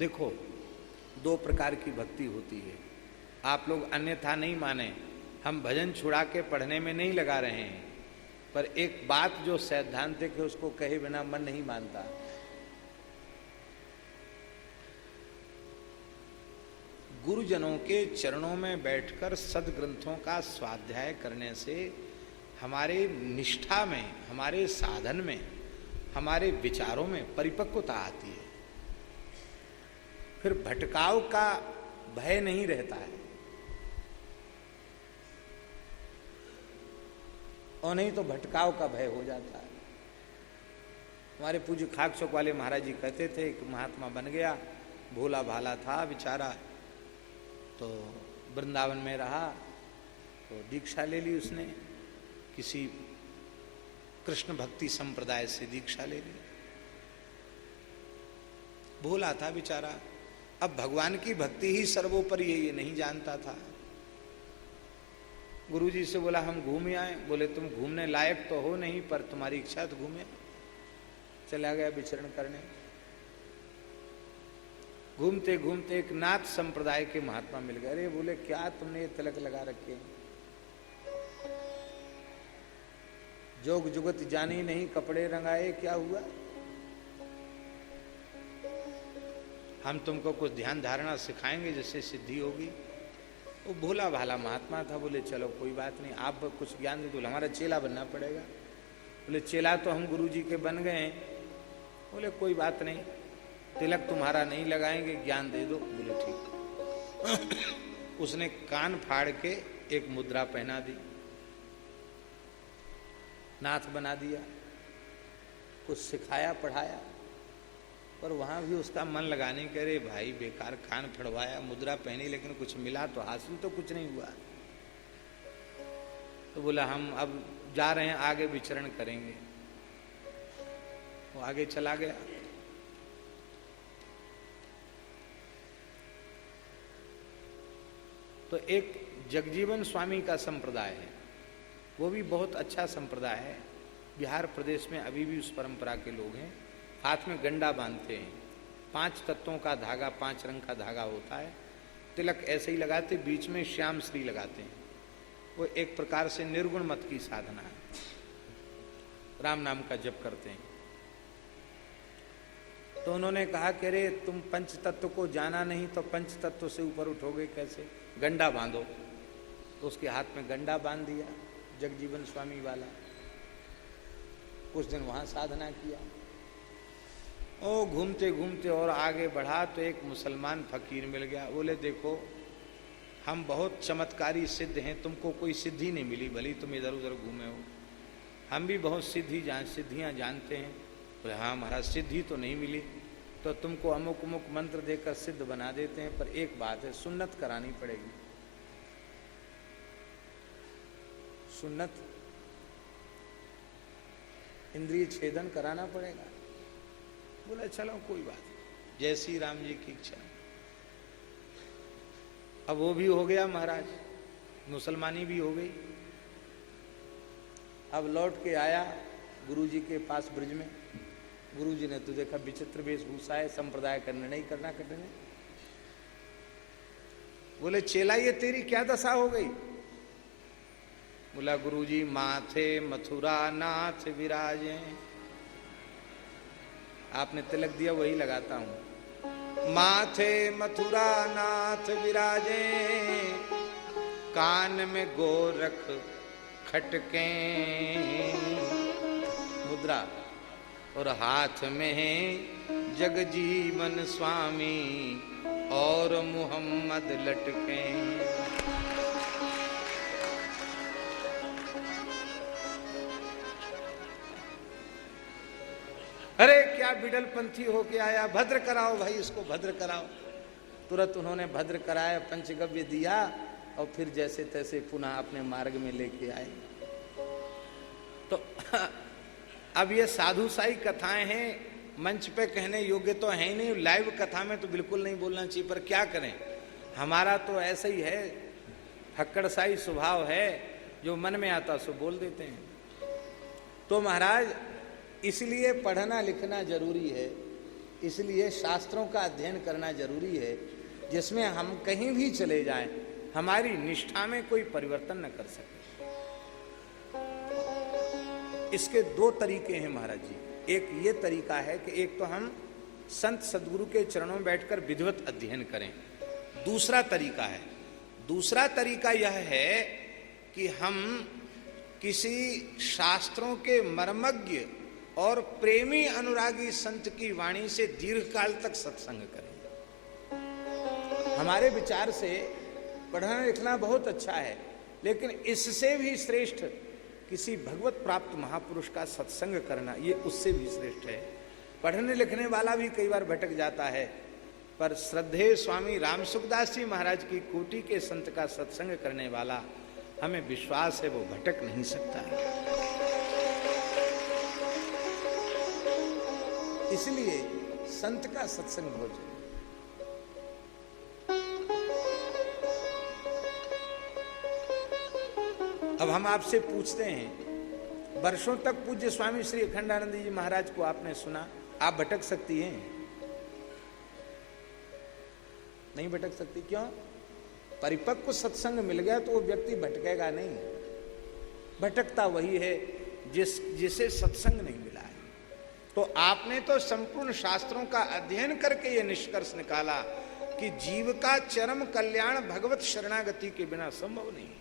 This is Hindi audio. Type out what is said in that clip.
देखो, दो प्रकार की भक्ति होती है। आप लोग अन्यथा नहीं माने, हम भजन छुड़ा के पढ़ने में नहीं लगा रहे हैं, पर एक बात जो सैद्धांतिक है उसको कहे बिना मन नहीं मानता। गुरुजनों के चरणों में बैठकर सद्ग्रंथों का स्वाध्याय करने से हमारे निष्ठा में, हमारे साधन में, हमारे विचारों में परिपक्वता आती है। फिर भटकाव का भय नहीं रहता है, और नहीं तो भटकाव का भय हो जाता है। हमारे पूज्य खाकचौक वाले महाराज जी कहते थे, एक महात्मा बन गया, भोला भाला था बेचारा, तो वृंदावन में रहा, तो दीक्षा ले ली उसने, किसी कृष्ण भक्ति संप्रदाय से दीक्षा ले ली। भोला था बेचारा, अब भगवान की भक्ति ही सर्वोपरि है ये नहीं जानता था। गुरुजी से बोला हम घूमे आए, बोले तुम घूमने लायक तो हो नहीं, पर तुम्हारी इच्छा तो घूमे। चला गया विचरण करने। घूमते घूमते एक नाथ संप्रदाय के महात्मा मिल गए। अरे बोले क्या तुमने ये तिलक लगा रखे, जोग जुगत जानी नहीं कपड़े रंगाए, क्या हुआ? हम तुमको कुछ ध्यान धारणा सिखाएंगे जिससे सिद्धि होगी। वो भोला भाला महात्मा था, बोले चलो कोई बात नहीं, आप कुछ ज्ञान दे दो, हमारा चेला बनना पड़ेगा। बोले चेला तो हम गुरुजी के बन गए हैं। बोले कोई बात नहीं, तिलक तुम्हारा नहीं लगाएंगे, ज्ञान दे दो। बोले ठीक। उसने कान फाड़ के एक मुद्रा पहना दी, नाथ बना दिया, कुछ सिखाया पढ़ाया, पर वहां भी उसका मन लगाने के, अरे भाई बेकार कान फड़वाया, मुद्रा पहनी, लेकिन कुछ मिला तो हासिल तो कुछ नहीं हुआ। तो बोला हम अब जा रहे हैं, आगे विचरण करेंगे। वो आगे चला गया। तो एक जगजीवन स्वामी का संप्रदाय है, वो भी बहुत अच्छा संप्रदाय है। बिहार प्रदेश में अभी भी उस परंपरा के लोग हैं। हाथ में गंडा बांधते हैं, 5 तत्वों का धागा, 5 रंग का धागा होता है। तिलक ऐसे ही लगाते, बीच में श्याम श्री लगाते हैं। वो एक प्रकार से निर्गुण मत की साधना है, राम नाम का जप करते हैं। तो उन्होंने कहा कि अरे तुम पंच तत्व को जाना नहीं तो पंच तत्व से ऊपर उठोगे कैसे, गंडा बांधो। तो उसके हाथ में गंडा बांध दिया जगजीवन स्वामी वाला। कुछ दिन वहां साधना किया। ओ घूमते घूमते और आगे बढ़ा तो एक मुसलमान फकीर मिल गया। बोले देखो हम बहुत चमत्कारी सिद्ध हैं, तुमको कोई सिद्धि नहीं मिली, भली तुम इधर उधर घूमे हो, हम भी बहुत सिद्धियां जानते हैं। बोले हाँ महाराज सिद्धि तो नहीं मिली, तो तुमको अमुक अमुक मंत्र देकर सिद्ध बना देते हैं, पर एक बात है, सुन्नत करानी पड़ेगी। सुन्नत इंद्रिय छेदन कराना पड़ेगा। बोले चलो कोई बात, जय श्री राम जी की इच्छा। अब वो भी हो गया महाराज, मुसलमानी भी हो गई। अब लौट के आया गुरुजी के पास ब्रिज में। गुरुजी ने तो देखा विचित्र वेशभूषा है, संप्रदाय का निर्णय करना कठिन है। बोले चेला ये तेरी क्या दशा हो गई? बोला गुरुजी माथे मथुरा नाथ विराजे, आपने तिलक दिया वही लगाता हूं। माथे मथुरा नाथ विराजे, कान में गोरख खटके मुद्रा, और हाथ में है जगजीवन स्वामी और मुहम्मद लटके। क्या बिडल पंथी होके आया, भद्र कराओ भाई इसको, भद्र कराओ। तुरंत उन्होंने भद्र कराया, पंचगव्य दिया और फिर जैसे तैसे पुनः अपने मार्ग में लेके आए। तो अब ये साधुसाई कथाएं हैं, मंच पे कहने योग्य तो है ही नहीं, लाइव कथा में तो बिल्कुल नहीं बोलना चाहिए, पर क्या करें, हमारा तो ऐसा ही है, हक्कड़साई स्वभाव है, जो मन में आता सो बोल देते हैं। तो महाराज इसलिए पढ़ना लिखना जरूरी है, इसलिए शास्त्रों का अध्ययन करना जरूरी है, जिसमें हम कहीं भी चले जाएं हमारी निष्ठा में कोई परिवर्तन न कर सके। इसके दो तरीके हैं महाराज जी। एक ये तरीका है कि एक तो हम संत सदगुरु के चरणों में बैठकर विधिवत अध्ययन करें। दूसरा तरीका यह है कि हम किसी शास्त्रों के मर्मज्ञ और प्रेमी अनुरागी संत की वाणी से दीर्घकाल तक सत्संग करें। हमारे विचार से पढ़ना लिखना बहुत अच्छा है, लेकिन इससे भी श्रेष्ठ किसी भगवत प्राप्त महापुरुष का सत्संग करना, ये उससे भी श्रेष्ठ है। पढ़ने लिखने वाला भी कई बार भटक जाता है, पर श्रद्धेय स्वामी राम सुखदास जी महाराज की कोटि के संत का सत्संग करने वाला, हमें विश्वास है वो भटक नहीं सकता है। इसलिए संत का सत्संग बहुत जरूरी। अब हम आपसे पूछते हैं, वर्षों तक पूज्य स्वामी श्री अखंडानंद जी महाराज को आपने सुना, आप भटक सकती हैं? नहीं भटक सकती। क्यों? परिपक्व सत्संग मिल गया तो वो व्यक्ति भटकेगा नहीं। भटकता वही है जिसे सत्संग नहीं मिला है। तो आपने तो संपूर्ण शास्त्रों का अध्ययन करके ये निष्कर्ष निकाला कि जीव का चरम कल्याण भगवत शरणागति के बिना संभव नहीं है।